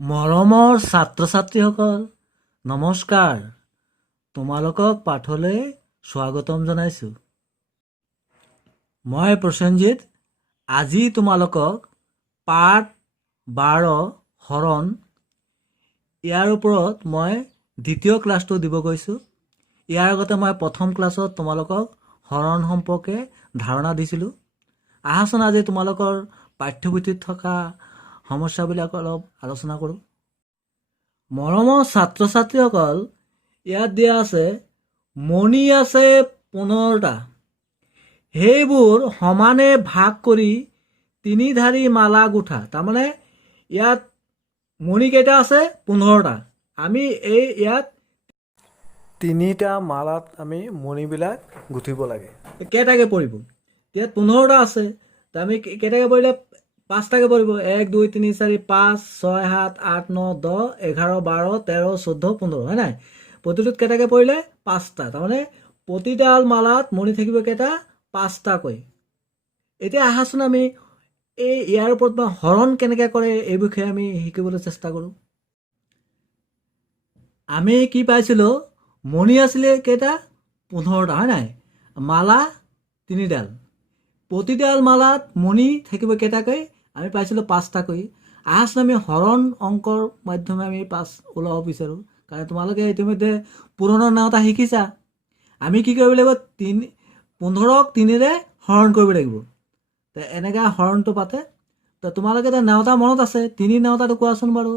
মৰমৰ ছাত্ৰ ছাত্ৰীসকল নমস্কাৰ। তোমালোকক পাঠলৈ স্বাগতম জনাইছোঁ। মই প্ৰসেনজিৎ। আজি তোমালোকক পাঠ 12 হৰণ ইয়াৰ ওপৰত মই দ্বিতীয় ক্লাছটো দিব গৈছোঁ। ইয়াৰ আগতে মই প্ৰথম ক্লাছত তোমালোকক হৰণ সম্পৰ্কে ধাৰণা দিছিলোঁ। আহাচোন আজি তোমালোকৰ পাঠ্যপুথিত থকা সমস্যাবিলাক অলপ আলোচনা কৰোঁ। মৰমৰ ছাত্ৰ ছাত্ৰীসকল, ইয়াত দিয়া আছে মণি আছে 15টা। সেইবোৰ সমানে ভাগ কৰি তিনিধাৰী মালা গুঠা। তাৰমানে ইয়াত মণি কেইটা আছে? 15টা। আমি ইয়াত তিনিটা মালাত আমি মণিবিলাক গুঠিব লাগে। কেইটাকে পৰিব? ইয়াত 15টা আছে, আমি কেইটাকে পৰিলে 5টাকে পৰিব। 1 2 3 4 5 6 7 8 9 10 11 12 13 14 15, হয় নাই? প্ৰতিটোত কেইটাকে পৰিলে? 5টা। তাৰমানে প্ৰতিডাল মালাত মণি থাকিব কেইটা? 5টাকৈ। এতিয়া আহাচোন আমি ইয়াৰ ওপৰত হৰণ কেনেকৈ কৰে এই বিষয়ে আমি শিকিবলৈ চেষ্টা কৰোঁ। আমি কি পাইছিলোঁ? মণি আছিলে কেইটা? 15টা, হয় নাই? মালা 3ডাল। প্ৰতিডাল মালাত মণি থাকিব কেইটাকৈ? আমি পাইছিলোঁ 5টাকৈ। আহাচোন আমি হৰণ অংকৰ মাধ্যমে আমি 5 ওলাব বিচাৰোঁ। কাৰণ তোমালোকে ইতিমধ্যে পুৰণা নেওতা শিকিছা। আমি কি কৰিব লাগিব? 15ক 3ৰে হৰণ কৰিব লাগিব। এনেকৈ হৰণটো পাতে। তো তোমালোকে এতিয়া নেওতা মনত আছে? 3 নেওতাটো কোৱাচোন বাৰু।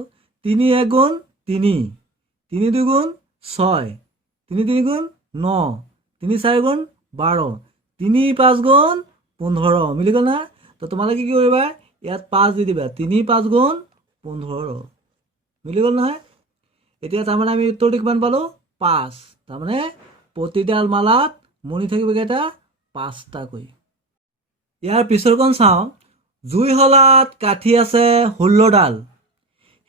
3 1 গুণ 3, 3 2 গুণ 6, 3 3 গুণ 9, 3 4 গুণ 12, 3 5 গুণ 15। মিলি গ'ল না? তো তোমালোকে কি কৰিবা? ইয়াত 5 দি দিবা। 3 5 গুণ 15। মিলি গ'ল নহয়? এতিয়া তাৰমানে আমি উত্তৰটো কিমান পালোঁ? 5। তাৰমানে প্ৰতিডাল মালাত মণি থাকিব কেইটা? 5টাকৈ। ইয়াৰ পিছৰখন চাওঁ। জুই শলাত কাঠি আছে 16ডাল।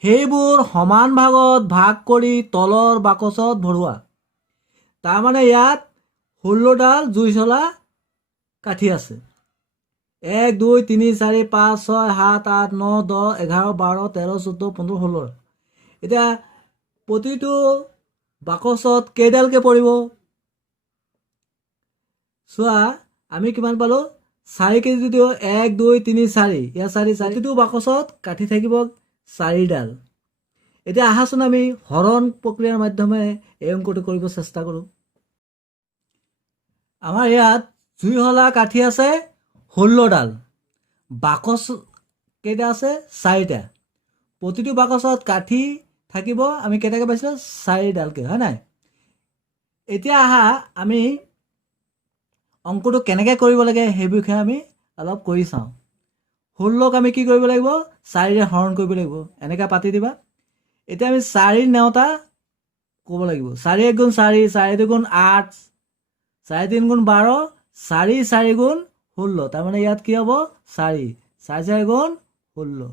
সেইবোৰ সমান ভাগত ভাগ কৰি তলৰ বাকচত ভৰোৱা। তাৰমানে ইয়াত 16ডাল জুই শলা কাঠি আছে। 1 2 3 4 5 6 7 8 9 10 11 12 13 14 15 16। এতিয়া প্ৰতিটো বাকচত কেইডালকৈ পৰিব? চোৱা, আমি কিমান পালোঁ? 4 কেজি দিওঁ। 1 2 3 4, ইয়াত 4 প্ৰতিটো বাকচত কাঠি থাকিব 4ডাল। এতিয়া আহাচোন আমি হৰণ প্ৰক্ৰিয়াৰ মাধ্যমে এই অংকটো কৰিব চেষ্টা কৰোঁ। আমাৰ ইয়াত জুই শলা কাঠি আছে 16ডাল। বাকচ কেইটা আছে? 4টা। প্ৰতিটো বাকচত কাঠি থাকিব আমি কেইটাকৈ পাইছিলোঁ? 4ডালকৈ, হয় নাই? এতিয়া আহা আমি অংকটো কেনেকৈ কৰিব লাগে সেই বিষয়ে আমি অলপ কৰি চাওঁ। 16ক আমি কি কৰিব লাগিব? 4ৰে হৰণ কৰিব লাগিব। এনেকৈ পাতি দিবা। এতিয়া আমি 4 নেওতা ক'ব লাগিব। 4 1 গুণ 4, 4 2 গুণ 8, 4 3 গুণ 12, 4 4 গুণ 16। তাৰমানে ইয়াত কি হ'ব? 4 4 4 গুণ 16।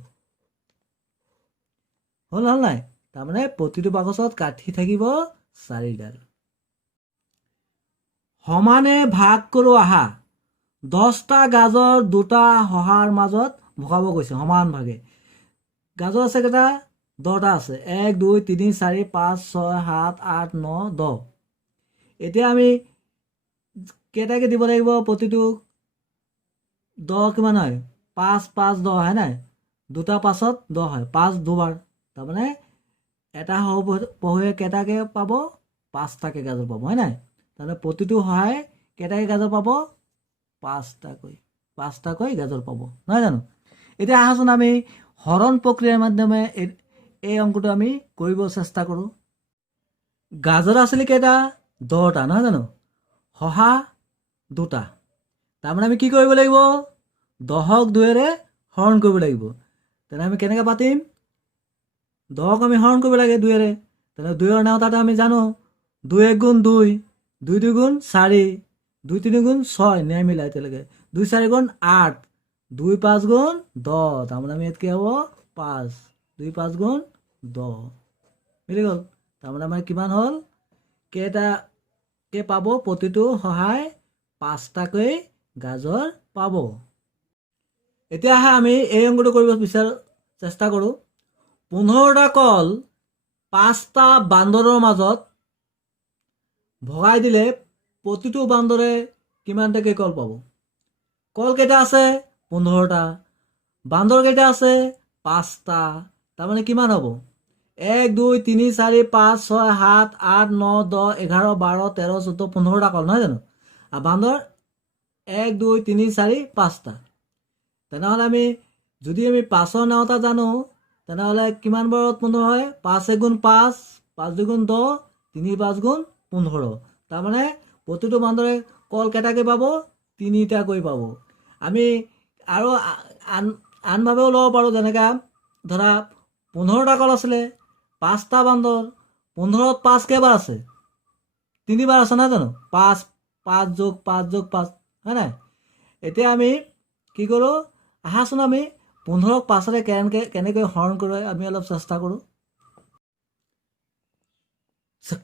হ'ল নাই? তাৰমানে প্ৰতিটো বাকচত কাঠি থাকিব 4ডাল। সমানে ভাগ কৰোঁ আহা। 10টা গাজৰ 2টা সহাৰ মাজত ভগাব গৈছে সমান ভাগে। গাজৰ আছে কেইটা? 10টা আছে। 1 2 3 4 5 6 7 8 9 10। এতিয়া আমি কেইটাকৈ দিব লাগিব? প্ৰতিটো 10 কিমান হয়? 5 5 10, হয় নাই? 2টা 5ত 10 হয়। 5 দুবাৰ। তাৰমানে এটা শহুৰে কেইটাকৈ পাব? 5টাকৈ গাজৰ পাব, হয় নাই? তাৰমানে প্ৰতিটো সহায় কেইটাকৈ গাজৰ পাব? 5টাকৈ গাজৰ পাব, নহয় জানো? এতিয়া আহাচোন আমি হৰণ প্ৰক্ৰিয়াৰ মাধ্যমে এই অংকটো আমি কৰিব চেষ্টা কৰোঁ। গাজৰ আছিলে কেইটা? 10টা, নহয় জানো? সহা 2টা। তাৰমানে আমি কি কৰিব লাগিব? 10ক 2ৰে হৰণ কৰিব লাগিব। তেনে আমি কেনেকৈ পাতিম? 10ক আমি হৰণ কৰিব লাগে 2ৰে। তেনে 2ৰ নেওতাটো আমি জানো। 2 1 গুণ 2, 2 2 গুণ 4, 2 3 গুণ 6, ন্যায় মিলাই এতিয়ালৈকে। 2 4 গুণ 8, 2 5 গুণ 10। তাৰমানে আমি ইয়াত কি হ'ব? 5 2 5 গুণ 10। মিলি গ'ল? তাৰমানে আমাৰ কিমান হ'ল? কেইটাকৈ পাব? প্ৰতিটো সহায় 5টাকৈ গাজৰ পাব। এতিয়া আহা আমি এই অংকটো কৰিব চেষ্টা কৰোঁ। 15টা কল 5টা বান্দৰৰ মাজত ভগাই দিলে প্ৰতিটো বান্দৰে কিমানটাকৈ কল পাব? কল কেইটা আছে? 15টা। বান্দৰ কেইটা আছে? 5টা। তাৰমানে কিমান হ'ব? 1 2 3 4 5 6 7 8 9 10 11 12 13 14 15টা কল, নহয় জানো? আৰু বান্দৰ 1 2 3 4 5টা। তেনেহ'লে যদি আমি 5ৰ নাওতা জানো, তেনেহ'লে কিমান বাৰত 15 হয়? 5 1 গুণ 5, 5 2 গুণ 10, 3 5 গুণ 15। তাৰমানে প্ৰতিটো বান্দৰে কল কেইটাকৈ পাব? 3টাকৈ পাব। আমি আৰু আনভাৱেও ল'ব পাৰোঁ, যেনেকৈ ধৰা 15টা কল আছিলে, 5টা বান্দৰ, 15ত 5 কেইবাৰ আছে? 3বাৰ আছে, নহয় জানো? 5 5 যোগ 5 যোগ 5, হয় নাই? এতিয়া আমি কি কৰোঁ? আহাচোন আমি 15ক 5ৰে কেনেকৈ হৰণ কৰে আমি অলপ চেষ্টা কৰোঁ।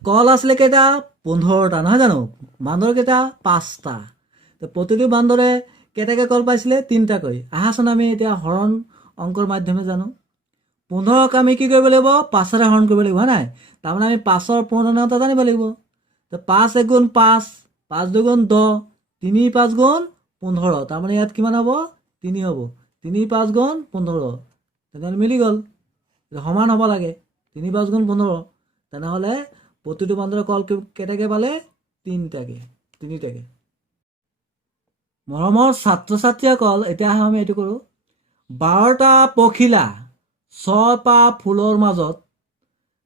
কল আছিলে কেইটা? 15টা, নহয় জানো? বান্দৰ কেইটা? 5টা। প্ৰতিটো বান্দৰে কেইটাকৈ কল পাইছিলে? 3টাকৈ। আহাচোন আমি এতিয়া হৰণ অংকৰ মাধ্যমে জানো। 15ক আমি কি কৰিব লাগিব? 5ৰে হৰণ কৰিব লাগিব, হয় নাই? তাৰমানে আমি 5ৰ পূৰ্ণনামতা জানিব লাগিব। 5 1 গুণ 5, 5 2 গুণ 10, 3 5 গুণ 15। তাৰমানে ইয়াত কিমান হ'ব? 3 হ'ব। 3 5 গুণ 15। তেনেহ'লে মিলি গ'ল। সমান হ'ব লাগে। 3 5 গুণ 15। তেনেহ'লে প্ৰতিটো বান্দৰে কল কেইটাকৈ পালে? 3টাকৈ। মৰমৰ ছাত্ৰ ছাত্ৰীসকল, এতিয়া আমি এইটো কৰোঁ। 12টা পখিলা 6পা ফুলৰ মাজত,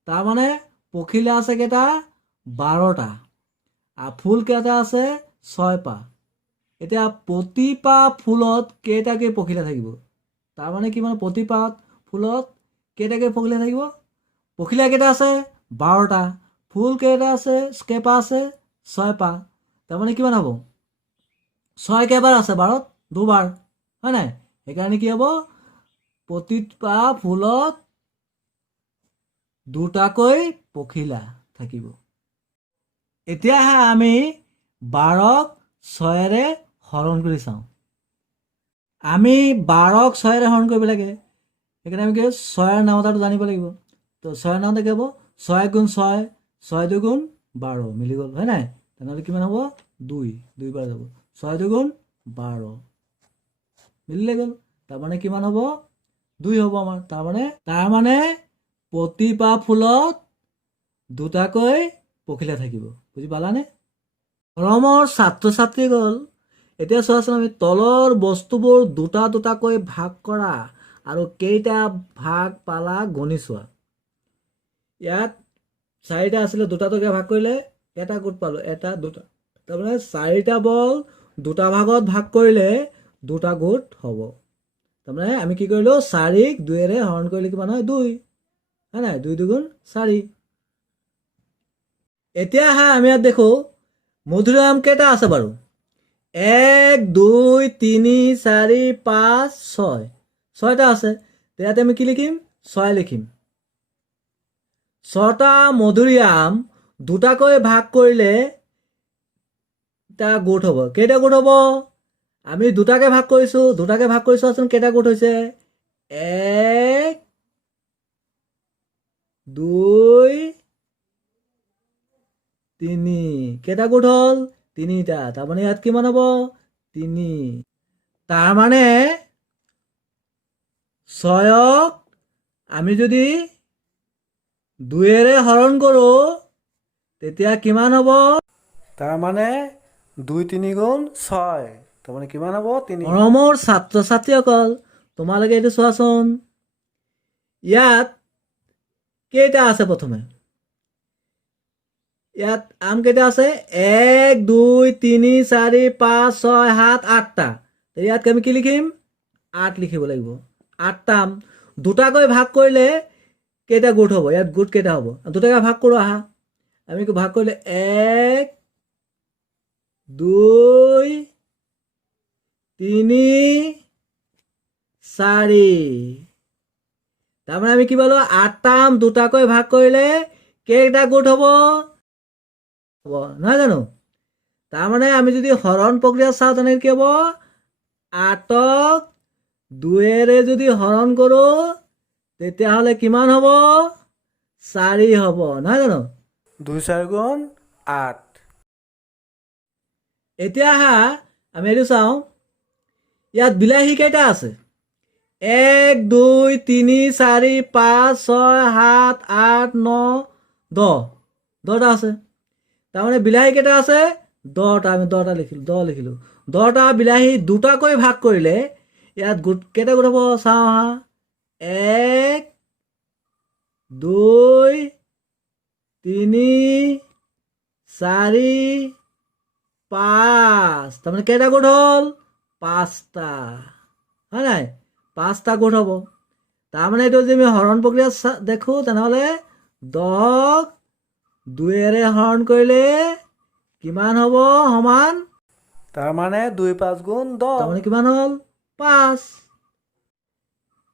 তাৰমানে পখিলা আছে কেইটা? 12টা। আৰু ফুল কেইটা আছে? 6পা। এতিয়া প্ৰতিপা ফুলত কেইটাকৈ পখিলা থাকিব? তাৰমানে কিমান? প্ৰতিপা ফুলত কেইটাকৈ পখিলা থাকিব? পখিলা কেইটা আছে? 12টা। ফুল কেইটা আছে? কেইপা আছে? 6পা। তাৰমানে কিমান হ'ব? 6 কেইবাৰ আছে? 12ত 2বাৰ, হয় নাই? সেইকাৰণে কি হ'ব? প্ৰতিপা ফুলত 2টাকৈ পখিলা থাকিব। এতিয়া আমি 12ক 6ৰে হৰণ কৰি চাওঁ। আমি 12ক 6ৰে হৰণ কৰিব লাগে। সেইকাৰণে আমি কি 6ৰ নামতাটো জানিব লাগিব। তো 6ৰ নামতা কি হ'ব? 6 গুণ 6, 6 2 গুণ 12, মিলি গ'ল, হয় নাই? তেনেহ'লে কিমান হ'ব? 2বাৰ যাব। 6 2 গুণ 12, মিলিলে গ'ল। তাৰমানে কিমান হ'ব? 2 হ'ব আমাৰ। তাৰমানে প্ৰতিপা ফুলত 2টাকৈ পখিলা থাকিব। বুজি পালানে? মৰমৰ ছাত্ৰ ছাত্ৰীসকল, এতিয়া চোৱাচোন, আমি তলৰ বস্তুবোৰ 2টাকৈ ভাগ কৰা আৰু কেইটা ভাগ পালা গণি চোৱা। ইয়াত 4টা আছিলে, 2টাকৈ ভাগ কৰিলে এটা গোট পালোঁ, 1 2। তাৰমানে 4টা বল 2টা ভাগত ভাগ কৰিলে 2টা গোট হ'ব। তাৰমানে আমি কি কৰিলোঁ? 4ক 2ৰে হৰণ কৰিলে কিমান হয়? 2, হয় নাই? 2 2 গুণ 4। এতিয়া আমি ইয়াত দেখোঁ মধুৰিআম কেইটা আছে বাৰু? 1 2 3 4 5 6, 6টা আছে। ইয়াতে আমি কি লিখিম? 6 লিখিম। 6টা মধুৰিআম 2টাকৈ ভাগ কৰিলে এটা গোট হ'ব। কেইটা গোট হ'ব? আমি 2টাকৈ ভাগ কৰিছোঁ, চোৱাচোন কেইটা গোট হৈছে? 1 2 3। কেইটা গোট হ'ল? 3টা। তাৰমানে ইয়াত কিমান হ'ব? 3। তাৰমানে 6ক আমি যদি 2ৰে হৰণ কৰোঁ তেতিয়া কিমান হ'ব? তাৰমানে 2 3 গুণ 6, তাৰমানে কিমান হ'ব? 3। মৰমৰ ছাত্ৰ ছাত্ৰীসকল, তোমালোকে এইটো চোৱাচোন। ইয়াত কেইটা আছে? প্ৰথমে ইয়াত আম কেইটা আছে? 1 2 3 4 5 6 7 8টা। ইয়াত আমি কি লিখিম? 8 লিখিব লাগিব। 8টা আম 2টাকৈ ভাগ কৰিলে কেইটা গোট হ'ব? ইয়াত গোট কেইটা হ'ব? 2টাকৈ ভাগ কৰোঁ, আহা। আমি ভাগ কৰিলে 1 2 3 4। তাৰমানে আমি কি পালোঁ? 8টা আম 2টাকৈ ভাগ কৰিলে কেইটা গোট হ'ব? নহয় জানো? তাৰমানে আমি যদি হৰণ প্ৰক্ৰিয়া চাওঁ, তেনেহ'লে কি হ'ব? 8ক 2ৰে যদি হৰণ কৰোঁ তেতিয়াহ'লে কিমান হ'ব 4 হ'ব নহয় জানো 2 4 গুণ 8 এতিয়া আহা আমি এইটো চাওঁ ইয়াত বিলাহী কেইটা আছে 1 2 3 4 5 6 7 8 9 10 10টা আছে তাৰমানে বিলাহী কেইটা আছে 10টা আমি 10টা লিখিলোঁ 10 লিখিলোঁ 10টা বিলাহী দুটাকৈ ভাগ কৰিলে ইয়াত কেইটা গোট হ'ব চাওঁ আহা 1 2 3 4 5 তাৰমানে কেইটা গোট হ'ল 5টা হয় নাই 5টা গোট হ'ব তাৰমানে এইটো যদি আমি হৰণ প্ৰক্ৰিয়া দেখোঁ তেনেহ'লে 10ক 2ৰে হৰণ কৰিলে কিমান হ'ব সমান তাৰমানে 2 5 গুণ 10 তাৰমানে কিমান হ'ল 5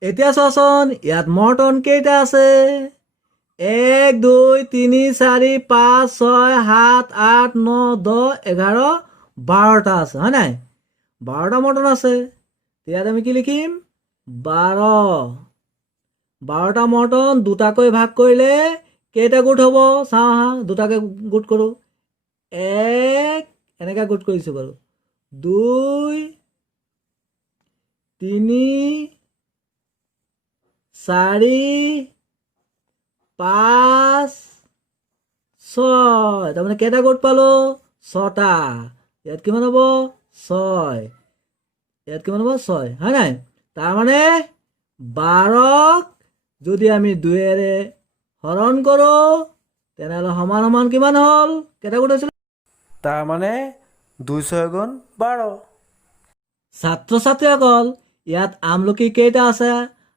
এতিয়া চোৱাচোন ইয়াত মৰ্টন কেইটা আছে 1 2 3 4 5 6 7 8 9 10 11 12টা আছে হয় নাই 12টা মৰ্টন আছে ইয়াত আমি কি লিখিম 12টা মৰ্টন দুটাকৈ ভাগ কৰিলে কেইটা গোট হ'ব চাওঁ আহা দুটাকৈ গোট কৰোঁ 1 এনেকৈ গোট কৰিছোঁ বাৰু 2 3 4 5 6 তাৰমানে কেইটা গোট পালোঁ 6টা ইয়াত কিমান হ'ব 6 ইয়াত কিমান হ'ব 6 হয় নাই তাৰমানে 12ক যদি আমি 2ৰে হৰণ কৰোঁ তেনেহ'লে সমান সমান কিমান হ'ল কেইটা গোট হৈছিল তাৰমানে 2 6 গুণ 12 ছাত্ৰ ছাত্ৰীসকল ইয়াত আমলখি কেইটা আছে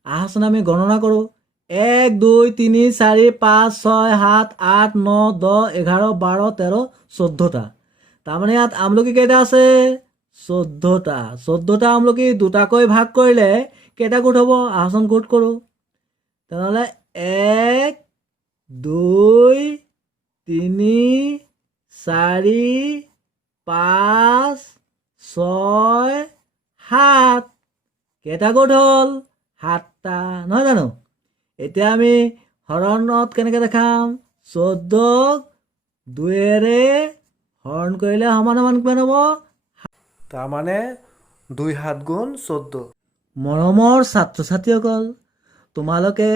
আহাচোন আমি গণনা কৰোঁ 1 2 3 4 5 6 7 8 9 10 11 12 13 14টা তাৰমানে ইয়াত আমলখি কেইটা আছে 14টা আমলখি দুটাকৈ ভাগ কৰিলে কেইটা গোট হ'ব আহাচোন গোট কৰোঁ তেনেহ'লে 1 2 3 4 5 6 7 কেইটা গোট হ'ল 7টা নহয় জানো এতিয়া আমি হৰণত কেনেকৈ দেখাম 14ক 2ৰে হৰণ কৰিলে সমান সমান কিমান হ'ব তাৰমানে 2 7 গুণ 14 মৰমৰ ছাত্ৰ ছাত্ৰীসকল তোমালোকে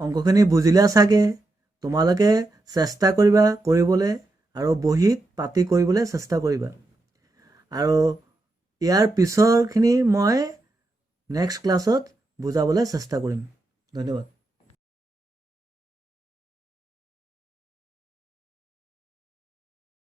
অংকখিনি বুজিলা চাগে তোমালোকে চেষ্টা কৰিবা কৰিবলৈ আৰু বহীত পাতি কৰিবলৈ চেষ্টা কৰিবা আৰু ইয়াৰ পিছৰখিনি মই নেক্সট ক্লাছত বুজাবলৈ চেষ্টা কৰিম ধন্যবাদ